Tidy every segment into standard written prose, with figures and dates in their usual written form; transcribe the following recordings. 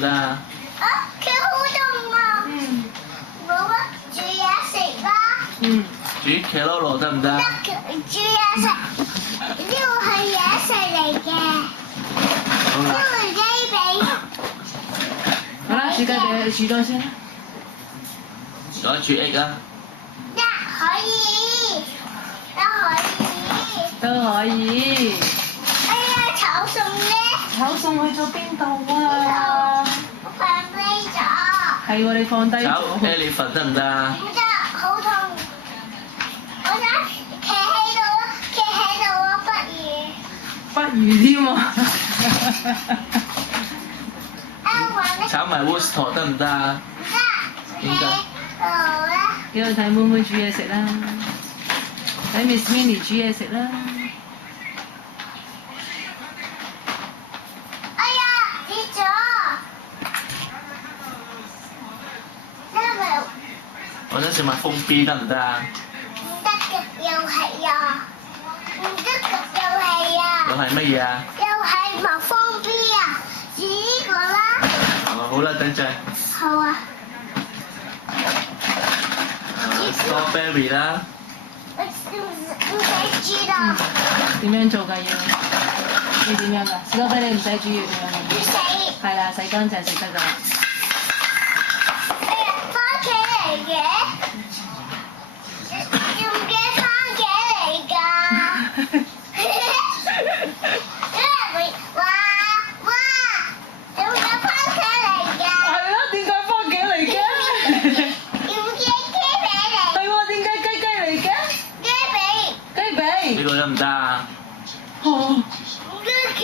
啦。佢好凍啊！冇啊，煮嘢食啦。煮茄羅羅得唔得？煮嘢食，呢個係嘢食嚟嘅。好啦。呢個係雞髀。好啦，煮雞髀，你煮咗先。仲有煮 egg 啊？得可以，都可以。哎呀，炒餸咧？炒餸去咗邊度啊？我放低咗。係喎，你放低咗。炒 elephant 得唔得啊？唔得，好痛。我想企喺度啦，企喺度啊，不不如添喎。炒埋 Worcester 得唔得啊？唔得，企喺度啦。幾度睇妹妹煮嘢食啦，睇 Miss Minnie 煮嘢食啦。哎呀，跌咗。因為我想食埋風 B 得唔得啊？唔得嘅，又係啊，唔得嘅，又係啊，又係乜嘢啊？又係蜜蜂 B 啊，煮呢個啦。哦，好啦，等陣。好啊。Strawberry 啦。唔使煮啦。點樣做㗎要？要點樣㗎？士多啤梨唔使煮要點樣唔㗎？使。係啦，洗乾淨食得㗎啦。哎呀，番茄嚟嘅，用嘅番茄嚟㗎。哇哇，用嘅番茄嚟㗎。係咯，點解番茄嚟嘅？用嘅雞髀嚟。係喎，點解雞嚟嘅？雞髀。雞髀。呢個得唔得啊？哦。唔得嘅，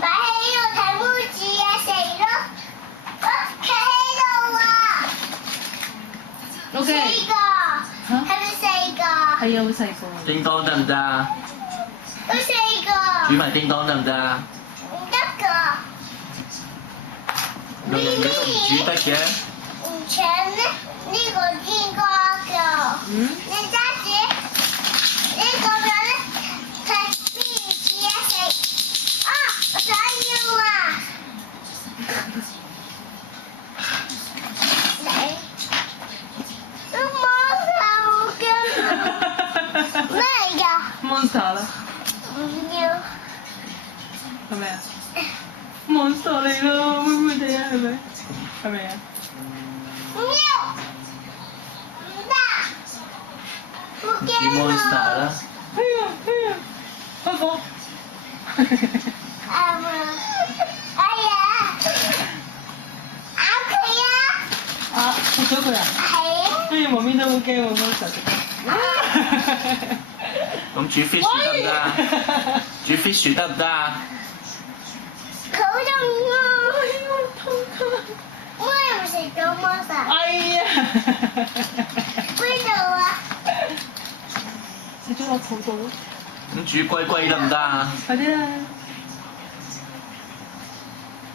擺喺度睇烏煮嘢食咯。企喺度啊。O 四 K。個。係咪四個？係啊，好細個。叮當得唔得啊？都四個。煮埋叮當得唔得啊？唔得㗎。兩樣嘢都唔煮得嘅。唔搶呢？呢個應該㗎。你揸住呢個嘅咧，係邊煮嘢食？啊！我想要啊！你都冇手㗎。咩嚟㗎？ Monster 啦，唔要。係咪啊？Monster 嚟咯，妹妹哋啊，係咪？係咪啊？唔要。唔得。我煮驚 Monster 啊！啦。哎呀哎呀，開火！哎呀！咬佢啊！啊，食咗佢啊！係啊！哎呀，媽咪都好驚喎，Monster 食得。咁煮 fish 得唔得啊？煮 fish 得唔得啊？好痛啊！我又食咗魔術。哎呀！邊度啊？食咗落肚度。咁煮龜龜得唔得啊？快啲啦！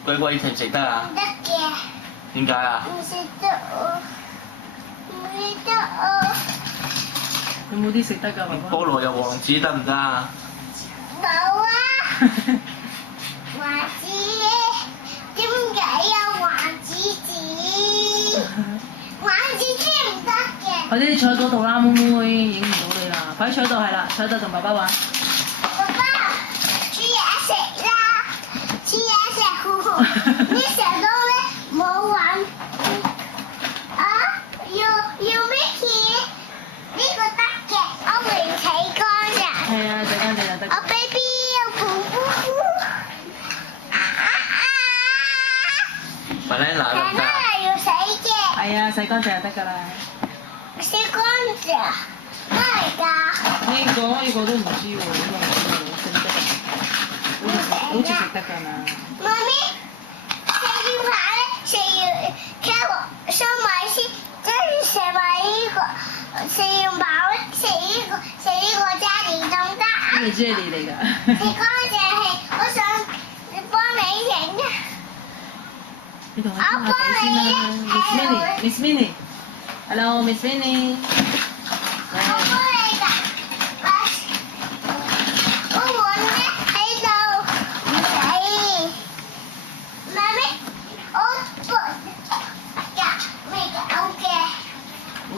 龜龜食唔食得啊唔？得嘅，點解啊？唔食得啊！唔食得啊！有冇啲食得㗎，爸爸？菠蘿油王子得唔得啊？冇啊！王子，點解有王子字？王子字唔得嘅。快啲你坐喺嗰度啦，妹妹影唔到你啦。快啲坐喺度係啦，坐喺度同爸爸玩。爸爸，煮嘢食啦！煮嘢食好，你成日都咧冇玩啊？要 Mickey 呢個得嘅，我會洗乾淨。係啊，洗乾淨就得。我 baby 要噗噗噗。Banana 得唔得啊？ banana 要洗嘅，係啊，洗乾淨就得㗎啦。洗乾淨咩嚟㗎？呢個都唔知喎，呢個唔知喎，食得㗎？好似食得㗎嘛。媽咪，食完排咧，食完carrot 收埋先，跟住食埋呢個，食完飽咧，食呢個加電仲得。呢個 jelly 嚟㗎。食乾淨係，我想幫你影啊！你同佢傾下偈先啦，Miss Minnie，Miss Minnie。我幫你㗎，我揾咧喺度，唔使。媽咪，我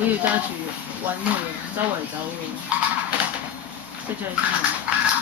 要揸住揾佢，周圍走嘅。識咗你先。